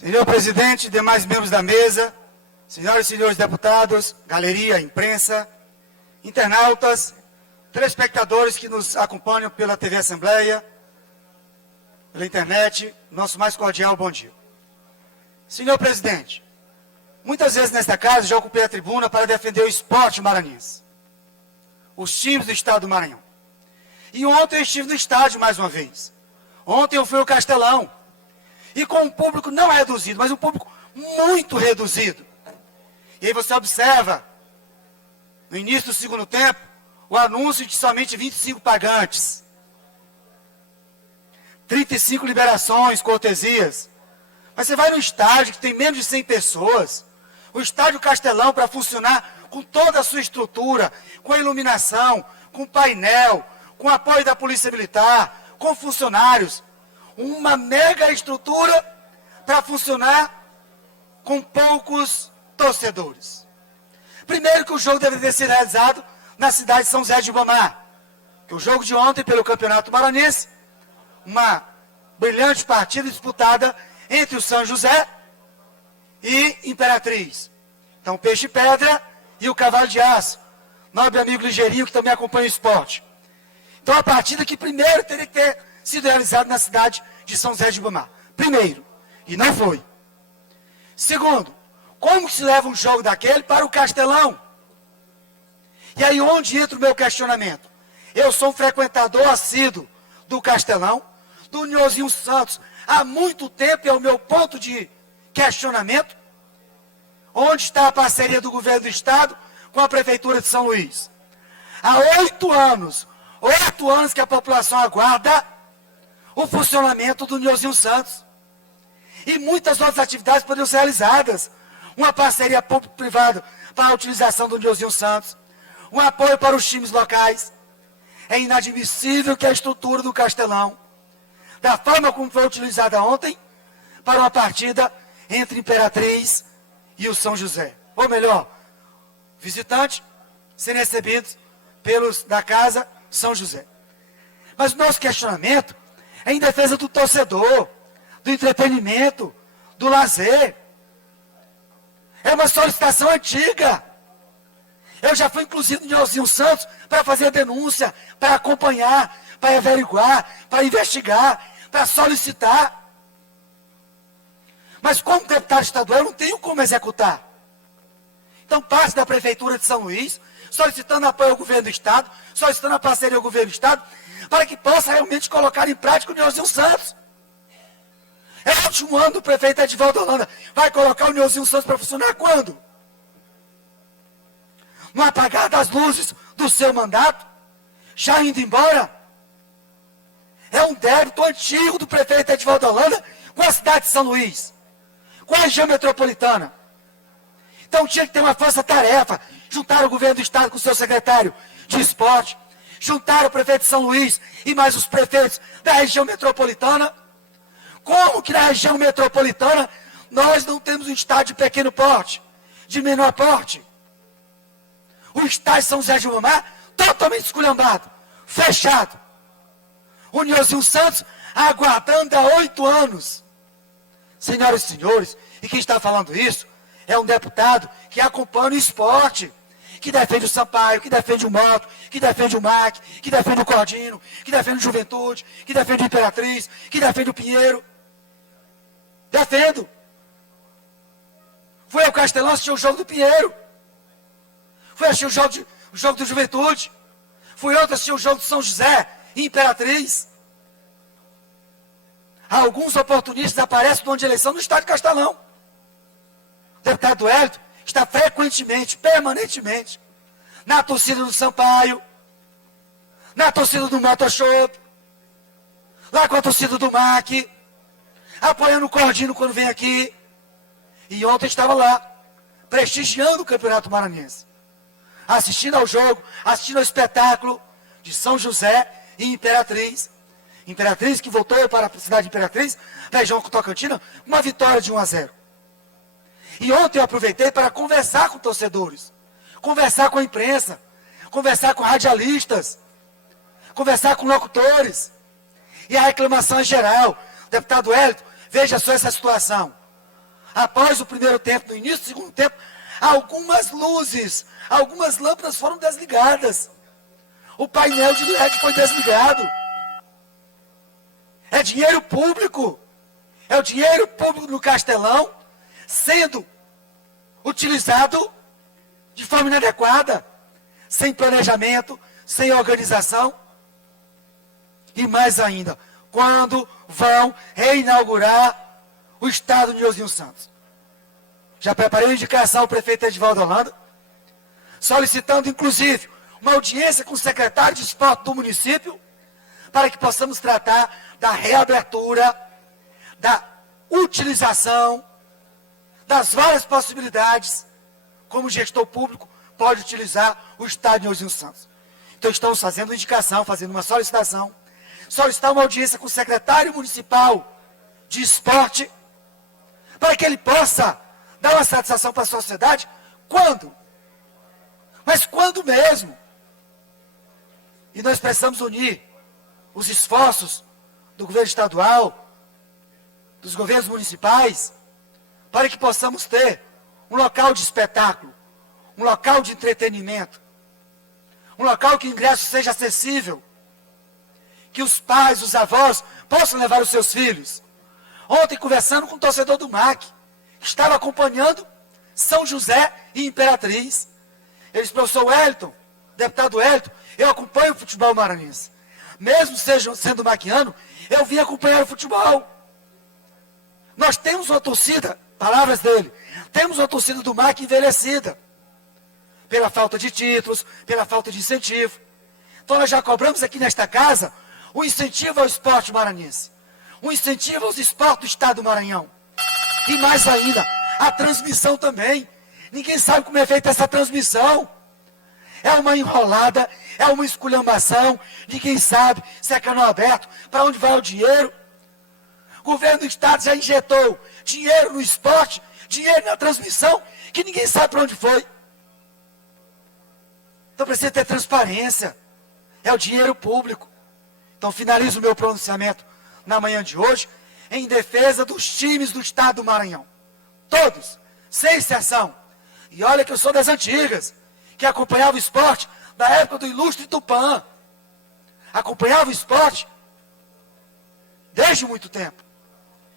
Senhor presidente, demais membros da mesa, senhoras e senhores deputados, galeria, imprensa, internautas, telespectadores que nos acompanham pela TV Assembleia, pela internet, nosso mais cordial bom dia. Senhor presidente, muitas vezes nesta casa já ocupei a tribuna para defender o esporte maranhense, os times do estado do Maranhão. E ontem eu estive no estádio mais uma vez. Ontem eu fui ao Castelão, e com um público não reduzido, mas um público muito reduzido. E aí você observa, no início do segundo tempo, o anúncio de somente 25 pagantes. 35 liberações, cortesias. Mas você vai no estádio que tem menos de 100 pessoas, o estádio Castelão, para funcionar com toda a sua estrutura, com a iluminação, com painel, com apoio da Polícia Militar, com funcionários, uma mega estrutura para funcionar com poucos torcedores. Primeiro que o jogo deveria ter sido realizado na cidade de São José de Ribamar, que o jogo de ontem pelo Campeonato Maranhense, uma brilhante partida disputada entre o São José e Imperatriz. Então, Peixe Pedra e o Cavalo de Aço, nobre amigo Ligeirinho, que também acompanha o esporte. Então, a partida que primeiro teria que ter sido realizada na cidade de São José de Ribamar. Primeiro, e não foi. Segundo, como que se leva um jogo daquele para o Castelão? E aí onde entra o meu questionamento? Eu sou um frequentador assíduo do Castelão, do Nhozinho Santos, há muito tempo, é o meu ponto de questionamento. Onde está a parceria do governo do estado com a prefeitura de São Luís? Há 8 anos que a população aguarda o funcionamento do Nhozinho Santos. E muitas outras atividades poderiam ser realizadas. Uma parceria público-privada para a utilização do Nhozinho Santos. Um apoio para os times locais. É inadmissível que a estrutura do Castelão, da forma como foi utilizada ontem, para uma partida entre Imperatriz e o São José. Ou melhor, visitantes serem recebidos pelos da casa São José. Mas o nosso questionamento é em defesa do torcedor, do entretenimento, do lazer. É uma solicitação antiga. Eu já fui, inclusive, no Nhozinho Santos para fazer a denúncia, para acompanhar, para averiguar, para investigar, para solicitar. Mas como deputado estadual, eu não tenho como executar. Então, passe da Prefeitura de São Luís, solicitando apoio ao governo do estado, solicitando a parceria ao governo do estado, para que possa realmente colocar em prática o Nhozinho Santos. É o último ano do prefeito Edivaldo Holanda. Vai colocar o Nhozinho Santos para funcionar quando? No apagar das luzes do seu mandato? Já indo embora? É um débito antigo do prefeito Edivaldo Holanda com a cidade de São Luís, com a região metropolitana. Então tinha que ter uma força-tarefa, juntar o governo do estado com o seu secretário de esporte, juntar o prefeito de São Luís e mais os prefeitos da região metropolitana. Como que na região metropolitana nós não temos um estádio de pequeno porte, de menor porte? O estádio São José de Ribamar totalmente esculhambado, fechado. O Nhozinho Santos aguardando há 8 anos. Senhoras e senhores, e quem está falando isso é um deputado que acompanha o esporte, que defende o Sampaio, que defende o Moto, que defende o MAC, que defende o Cordino, que defende o Juventude, que defende o Imperatriz, que defende o Pinheiro. Defendo. Fui ao Castelão assistir o jogo do Pinheiro. Fui assistir o jogo do Juventude. Fui outro assistir o jogo do São José e Imperatriz. Alguns oportunistas aparecem no ano de eleição no estádio Castelão. O deputado Hélio está frequentemente, permanentemente, na torcida do Sampaio, na torcida do Motoshop, lá com a torcida do MAC, apoiando o Cordino quando vem aqui. E ontem estava lá, prestigiando o Campeonato Maranhense, assistindo ao jogo, assistindo ao espetáculo de São José e Imperatriz. Imperatriz que voltou para a cidade de Imperatriz, região Tocantina, uma vitória de 1-0. E ontem eu aproveitei para conversar com torcedores, conversar com a imprensa, conversar com radialistas, conversar com locutores. E a reclamação é geral. Deputado Hélio, veja só essa situação. após o primeiro tempo, no início do segundo tempo, algumas luzes, algumas lâmpadas foram desligadas. O painel de LED foi desligado. É dinheiro público. É o dinheiro público no Castelão sendo utilizado de forma inadequada, sem planejamento, sem organização. E mais ainda, quando vão reinaugurar o estádio de Nilzinho Santos. Já preparei uma indicação ao prefeito Edivaldo Holanda, solicitando inclusive uma audiência com o secretário de esporte do município, para que possamos tratar da reabertura, da utilização, das várias possibilidades, como o gestor público pode utilizar o estádio Nilzinho Santos. Então estamos fazendo uma indicação, fazendo uma solicitação, solicitar uma audiência com o secretário municipal de esporte, para que ele possa dar uma satisfação para a sociedade. Quando? Mas quando mesmo? E nós precisamos unir os esforços do governo estadual, dos governos municipais, para que possamos ter um local de espetáculo, um local de entretenimento, um local que o ingresso seja acessível, que os pais, os avós possam levar os seus filhos. Ontem, conversando com o torcedor do MAC, que estava acompanhando São José e Imperatriz, ele disse: professor Wellington, deputado Wellington, eu acompanho o futebol maranhense. Mesmo sendo maquiano, eu vim acompanhar o futebol. Nós temos uma torcida, palavras dele, temos uma torcida do MAC envelhecida, pela falta de títulos, pela falta de incentivo. Então nós já cobramos aqui nesta casa o incentivo ao esporte maranhense, um incentivo aos esportes do estado do Maranhão. E mais ainda, a transmissão também. Ninguém sabe como é feita essa transmissão. É uma enrolada, é uma esculhambação. Ninguém sabe se é canal aberto, para onde vai o dinheiro. O governo do estado já injetou dinheiro no esporte, dinheiro na transmissão, que ninguém sabe para onde foi. Então precisa ter transparência. É o dinheiro público. Então finalizo o meu pronunciamento na manhã de hoje em defesa dos times do estado do Maranhão. Todos, sem exceção. E olha que eu sou das antigas, que acompanhava o esporte da época do ilustre Tupã. Acompanhava o esporte desde muito tempo.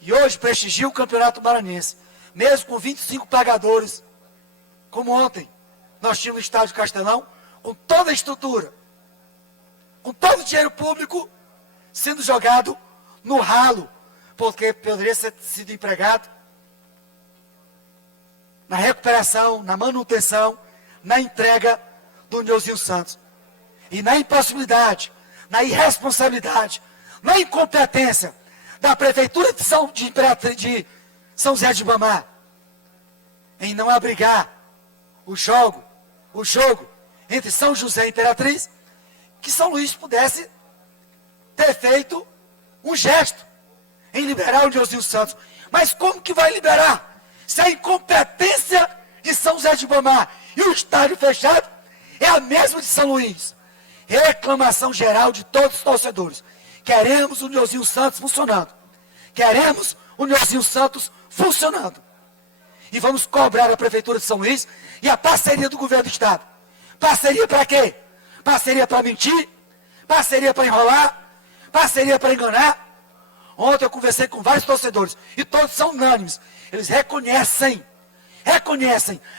E hoje prestigio o Campeonato Maranhense, mesmo com 25 pagadores, como ontem. Nós tínhamos o estádio Castelão, com toda a estrutura, com todo o dinheiro público sendo jogado no ralo, porque poderia ter sido empregado na recuperação, na manutenção, na entrega do Nilzinho Santos. E na impossibilidade, na irresponsabilidade, na incompetência da Prefeitura de São José de Ribamar, em não abrigar o jogo entre São José e Imperatriz, que São Luís pudesse ter feito um gesto em liberar o Nilzinho Santos. Mas como que vai liberar? Se a incompetência de São José de Ribamar e o estádio fechado é a mesma de São Luís. Reclamação geral de todos os torcedores. Queremos o Nilzinho Santos funcionando. Queremos o Nilzinho Santos funcionando. E vamos cobrar a Prefeitura de São Luís e a parceria do governo do estado. Parceria para quê? Parceria para mentir? Parceria para enrolar? Parceria para enganar? Ontem eu conversei com vários torcedores e todos são unânimes. Eles reconhecem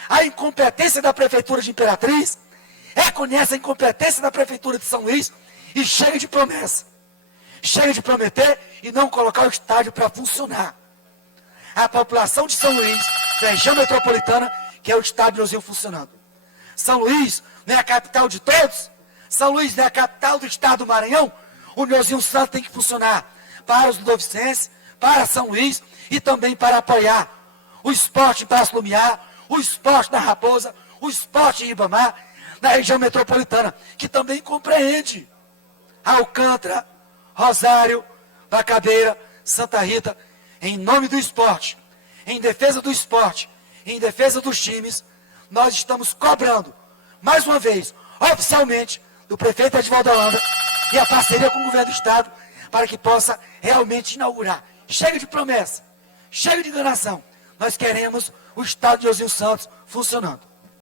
a incompetência da Prefeitura de Imperatriz, reconhecem a incompetência da Prefeitura de São Luís e chega de promessa. Chega de prometer e não colocar o estádio para funcionar. A população de São Luís, da região metropolitana, quer o estádio Nilzinho funcionando. São Luís não é a capital de todos? São Luís não é a capital do estado do Maranhão? O Nilzinho Santos tem que funcionar para os ludovicenses, para São Luís e também para apoiar o esporte em Paço Lumiar, o esporte na Raposa, o esporte em Ribamar, na região metropolitana, que também compreende Alcântara, Rosário, Bacabeira, Santa Rita. Em nome do esporte, em defesa do esporte, em defesa dos times, nós estamos cobrando, mais uma vez, oficialmente, do prefeito Edivaldo Holanda e a parceria com o governo do estado, para que possa realmente inaugurar. Chega de promessa, chega de enganação. Nós queremos o estádio José Santos funcionando.